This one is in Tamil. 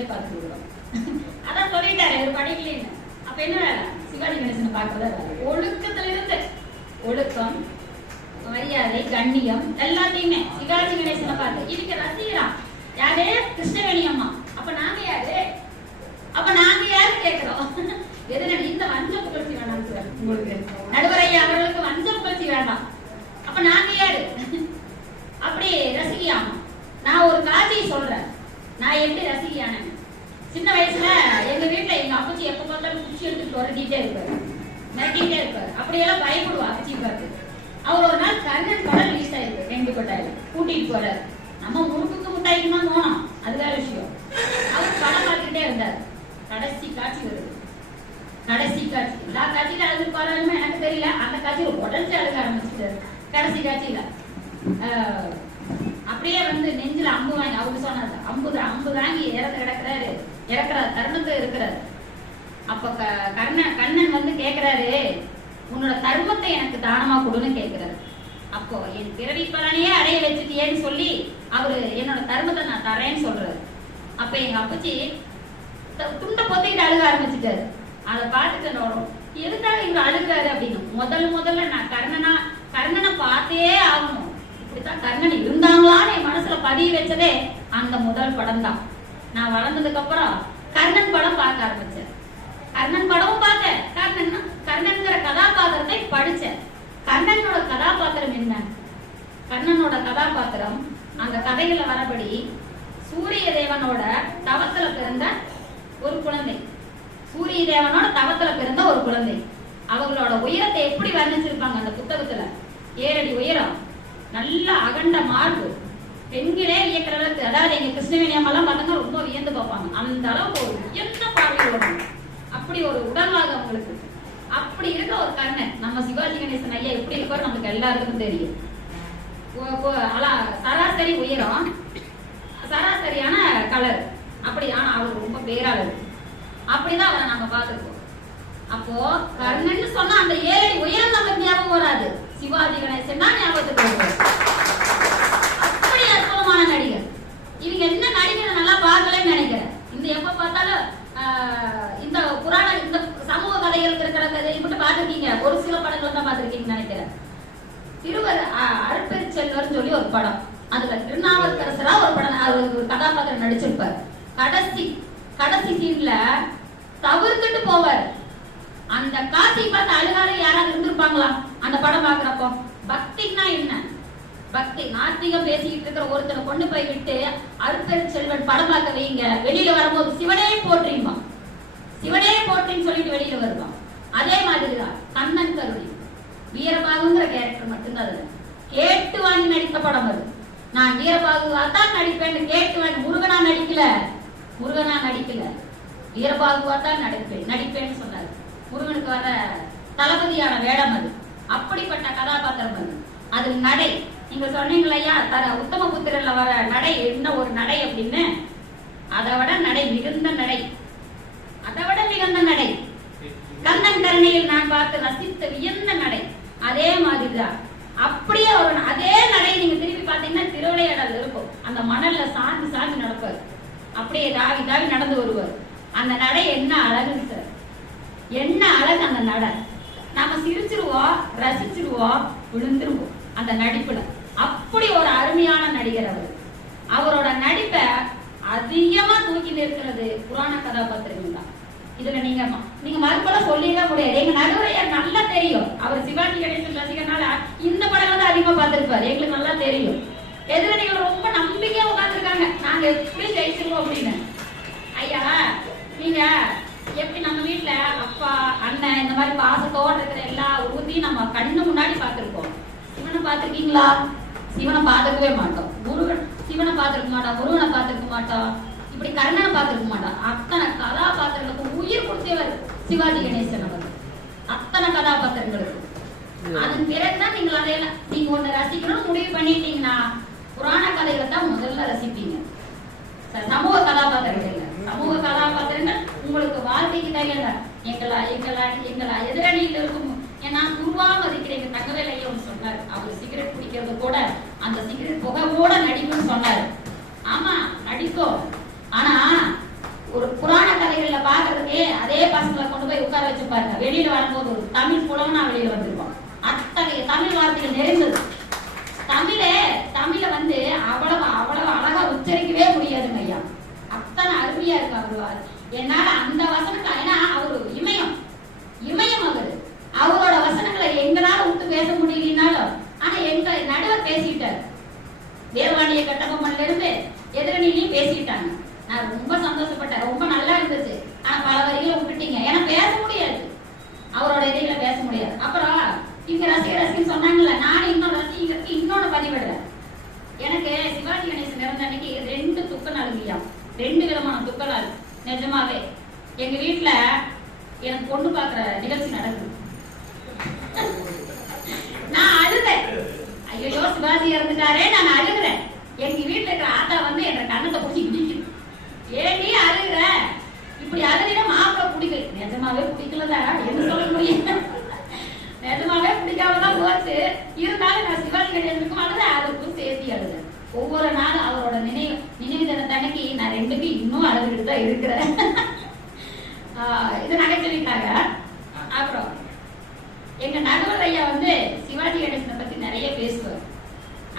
இருந்தே பார்த்துருக்கோம் அதான் சொல்லிட்டாரு ஒரு படிக்கலைன்னு. அப்ப என்ன வேலை? சிவாஜி கணேசனை பார்க்கறதா ஒழுக்கத்துல இருந்து ஒழுக்கம் மரியாதை கண்ணியம் எல்லாத்தையுமே சிவாஜி கணேசனை பார்த்து. இதுக்கு ரசிகரா? யாரு? கிருஷ்ணவேணி அம்மா. அப்ப நாங்க யாரு? அப்ப நாங்க யாரு கேக்குறோம்? எதனால இந்த வஞ்ச புகழ்ச்சி வேணாம் சார் உங்களுக்கு நடுவர் அவர்களுக்கு வஞ்ச புகழ்ச்சி வேண்டாம் அப்ப நாங்க யாரு அப்படி ரசிகையாமா நான் ஒரு காட்சியை சொல்றேன் நான் எப்படி ரசிகையானேன் சின்ன வயசுல எங்க வீட்டுல எங்க அப்பச்சி எப்ப பார்த்தாலும் குச்சி எடுத்துட்டு உரட்டிட்டே இருப்பாரு. மிரட்டிட்டே இருப்பாரு. அப்படியெல்லாம் பயப்படுவா அப்பச்சி பார்த்து. அவர் ஒரு நாள் கண்ணன் படம் ரிலீஸ் ஆயிருக்கு. ரெண்டு கொட்டாயில. கூட்டிட்டு போறாரு. நம்ம முறுக்குக்கு முட்டாய்க்குமா தான் போனோம் அது வேற விஷயம். அவர் படம் பார்த்துட்டே இருந்தார். கடைசி காட்சி வருது. கடைசி காட்சி. எல்லா காட்சியில அழுது பாருன்னு எனக்கு தெரியல. அந்த காட்சியில உடஞ்சு அழுக ஆரம்பிச்சிட்டாரு. கடைசி காட்சியில. ஆஹ், அப்படியே வந்து நெஞ்சில அம்பு வாங்கி அவரு சொன்னார் அம்பு அம்பு வாங்கி இறந்து கிடக்குறாரு. இறக்குற தருணத்துல இருக்கிறாரு. அப்ப க- கர்ணன் கண்ணன் வந்து கேக்குறாரு உன்னோட தர்மத்தை எனக்கு தானமா கொடுன்னு கேக்குறாரு. அப்போ என் பிறவி பலனையே அடைய வச்சுட்டியேன்னு சொல்லி அவரு என்னோட தர்மத்தை நான் தரேன்னு சொல்றாரு. அப்ப எங்க அப்பச்சி துண்டை பொத்திக்கிட்டு அழுக ஆரம்பிச்சுட்டாரு. அதை பார்த்துட்டு நோடும் எதுக்காக இவர் அழுகாரு அப்படின்னு. முதல் முதல்ல நான் கர்ணனா கர்ணனை பார்த்தே ஆகணும். இப்படித்தான் கர்ணன் இருந்தாங்களான்னு என் மனசுல பதிய வச்சதே அந்த முதல் படம் தான் நான் வளர்ந்ததுக்கு அப்புறம் கர்ணன் படம் பார்க்க ஆரம்பிச்சேன். கர்ணன் படமும் பார்த்தேன். கர்ணன் கர்ணன்கிற கதாபாத்திரத்தை படிச்சேன். கர்ணனோட கதாபாத்திரம் என்ன? கர்ணனோட கதாபாத்திரம் அந்த கதையில வரபடி சூரிய தேவனோட தவத்துல பிறந்த ஒரு குழந்தை. சூரிய தேவனோட தவத்துல பிறந்த ஒரு குழந்தை. அவங்களோட உயரத்தை எப்படி வர்ணிச்சிருப்பாங்க அந்த புத்தகத்துல? ஏழடி உயரம். நல்ல அகண்ட மார்பு. பெண்களே வியக்கிற அளவுக்கு அதாவது எங்க கிருஷ்ணவேணியம் எல்லாம் பார்த்தா ரொம்ப வியந்து பார்ப்பாங்க. அந்த அளவுக்கு ஒரு உயர்ந்த பார்வை வரும் அப்படி ஒரு உடல்வாக அவங்களுக்கு. அப்படி இருக்க ஒரு கண்ணன் நம்ம சிவாஜி கணேசன் ஐயா எப்படி இருப்பாரு நமக்கு எல்லாருக்கும் தெரியும். அலா- சராசரி உயரம் சராசரியான கலர் அப்படி ஆனா அவர் ரொம்ப பேராளர். அப்படிதான் அவரை நம்ம பார்த்துருக்கோம். அப்போ கர்ணன் சொன்னா அந்த ஏழை உயரம் நமக்கு ஞாபகம் வராது. சிவாஜி கணேசன் தான் ஞாபகத்துக்கு வருவார் அப்படி அற்புதமான நடிகர் இவங்க என்ன நடிகரை நல்லா பார்க்கலன்னு நினைக்கிறேன் இந்த எப்ப பார்த்தாலும் ஆஹ், இந்த புராண இந்த சமூக கதைகள் கதை மட்டும் பார்த்திருக்கீங்க. ஒரு சில படங்கள் தான் பார்த்திருக்கீங்கன்னு நினைக்கிறேன். திருவர் அருட்பெருச்செல்வர்னு சொல்லி ஒரு படம். அதுல திருநாவுக்கரசரா ஒரு படம் அவர் ஒரு கதாபாத்திரம் நடிச்சிருப்பார். கடைசி கடைசி சீன்ல தவிர்த்துட்டு போவார். அந்த காட்சி பார்த்து அழுகாத யாராவது இருந்திருப்பாங்களா? அந்த படம் பாக்குறப்போ பக்தின்னா என்ன? பக்தி. நாத்திகம் பேசிக்கிட்டு இருக்கிற ஒருத்தனை கொண்டு போய் விட்டு அருட்பெரும் செல்வன் படம் பார்க்க வைங்க வெளியில வரும்போது சிவனே போற்றியுமா சிவனே போற்றின்னு சொல்லிட்டு வெளியில வருவான். அதே மாதிரிதான் கண்ணன் கருணை. வீரபாகுங்கிற கேரக்டர் மட்டும்தான் அதுல கேட்டு வாங்கி நடித்த படம் அது. நான் வீரபாகுவா தான் நடிப்பேன்னு கேட்டு வாங்கி முருகனா நடிக்கல. முருகனா நடிக்கல. வீரபாகுவா தான் நடிப்பேன். நடிப்பேன்னு சொன்னாரு. முருகனுக்கு வர தளபதியான வேடம் அது. அப்படிப்பட்ட கதாபாத்திரம் அது. அது நடை. நீங்க சொன்னீங்களையா தர உத்தம புத்திரல்ல வர நடை என்ன ஒரு நடை அப்படின்னு? அதை விட நடை மிகுந்த நடை. அதை விட மிகுந்த நடை. பார்த்து ரசித்த வியந்த நடை? அதே மாதிரிதான். அப்படியே ஒரு அதே நடை நீங்க திருப்பி பாத்தீங்கன்னா திருவிளையாடல் இருக்கும். அந்த மணல்ல சாஞ்சு சாஞ்சு நடப்பார். அப்படியே தாவி தாவி நடந்து வருவார். அந்த நடை என்ன அழகு சார்? என்ன அழகு அந்த நடை? நாம சிரிச்சிருவோம் ரசிச்சிருவோம் விழுந்துருவோம் அந்த நடிப்புல. அப்படி ஒரு அருமையான நடிகர் அவர். அவரோட நடிப்பை அதிகமா தூக்கி நிறுத்துறது புராண கதாபாத்திரங்கள் தான். இதுல நீங்க நீங்க மறுப்பெல்லாம் சொல்லிடலாம் முடியாது எங்க நடுவரையர் நல்லா தெரியும். அவர் சிவாஜி கணேசன் ரசிகனால இந்த படம் வந்து அதிகமா பார்த்திருப்பாரு. எங்களுக்கு நல்லா தெரியும். எதிரணிகள் ரொம்ப நம்பிக்கையா உட்காந்துருக்காங்க நாங்க எப்படி ஜெயிச்சிருவோம் அப்படின்னு. ஐயா நீங்க எப்படி நம்ம வீட்டுல அப்பா அண்ணன் இந்த மாதிரி பாசத்தோட இருக்கிற எல்லா உறுதியும் நம்ம கண்ணு முன்னாடி பார்த்திருக்கோம் சிவனை பார்த்திருக்கீங்களா? சிவனை பார்த்துக்கவே மாட்டோம். முருகன் சிவனை பார்த்திருக்க மாட்டோம் முருகனை பார்த்திருக்க மாட்டோம் இப்படி கர்ணனை பார்த்திருக்க மாட்டோம் அத்தனை கதாபாத்திரங்களுக்கு உயிர் கொடுத்தவர் சிவாஜி கணேசன் அவர் அத்தனை கதாபாத்திரங்களுக்கு. அதன் பிறகுதான் நீங்கள் அதையெல்லாம் நீங்க ஒண்ணு ரசிக்கணும்னு முடிவு பண்ணிட்டீங்கன்னா புராண கதைகளை தான் முதல்ல ரசிப்பீங்க. சமூக கதாபாத்திரங்கள். சமூக கதாபாத்திரங்கள் உங்களுக்கு வாழ்க்கைக்கு தேவையில்ல எங்களா எங்களா எங்களா எதிரணியில் இருக்கும் ஏன்னா குருவா மதிக்கிற எங்க தங்கவேல் ஐயா ஒண்ணு சொன்னார். அவர் சிகரெட் குடிக்கிறது கூட அந்த சிகரெட் புகை கூட நடிக்கும்னு சொன்னாரு. ஆமா நடிக்கும். ஆனா ஒரு புராண கதைகள்ல பாக்குறதுக்கே அதே பசங்களை கொண்டு போய் உட்கார வச்சு பாருங்க. வெளியில வரும்போது ஒரு தமிழ் புலவனா வெளியில வந்திருக்கோம் அத்தகைய தமிழ் வார்த்தைகள் நிறைந்தது தமிழே தமிழ வந்து அவ்வளவு அவ்வளவு அழகா உச்சரிக்கவே முடியாது ஐயா. அத்தனை அருமையா இருக்கு அவரு என்னால அந்த வசனத்தை ஏன்னா அவரு இமயம். இமயம் அவரு. அவரோட வசனங்களை எங்களால விட்டு பேச முடியலனாலும் ஆனா எங்க நடுவ பேசிட்டாரு தேவாலய கட்டபொம்மன்ல இருந்து எதிரணிலையும் பேசிட்டாங்க நான் ரொம்ப சந்தோஷப்பட்டேன். ரொம்ப நல்லா இருந்துச்சு. ஆனா பல வரிகளை விட்டுட்டீங்க. ஏன்னா பேச முடியாது. அவரோட இதைகளை பேச முடியாது. அப்புறம் இங்க ரசிக ரசிகன் சொன்னாங்கல்ல நானும் இன்னொரு ரசிகருக்கு இன்னொன்னு பதிவிடுறேன். எனக்கு சிவாஜி கணேசன் இறந்த அன்னைக்கு ரெண்டு துக்க நாளுங்கய்யா ரெண்டு விதமான துக்க நாள் நிஜமாவே. எங்க வீட்டுல எனக்கு பொண்ணு பாக்குற நிகழ்ச்சி நடக்குது. நான் அழுதேன். ஐயோ சிவாஜி இறந்துட்டாரே நான் அழுகிறேன். எங்க வீட்டுல இருக்கிற ஆத்தா வந்து என்ற கண்ணத்தை பிடிச்சி ஏன் நீ இப்படி அழுகிற மாப்பிள்ள பிடிக்கல. நிஜமாவே பிடிக்கல தான்? சொல்ல முடியும்? நிஜமாவே பிடிக்காம தான் போச்சு. இருந்தாலும் நான் சிவாஜி கணேசனுக்கும் அழுது அதுக்கும் சேர்த்து அழுது ஒவ்வொரு நாளும் அவரோட நினைவு நினைவு தினத்தன்னைக்கு நான் ரெண்டுக்கு இன்னும் அழுதுகிட்டு தான் இருக்கிறேன். இது நகைச்சுவைக்காக அப்புறம் எங்க நடுவர் ஐயா வந்து சிவாஜி கணேசனை பத்தி நிறைய பேசுவார்.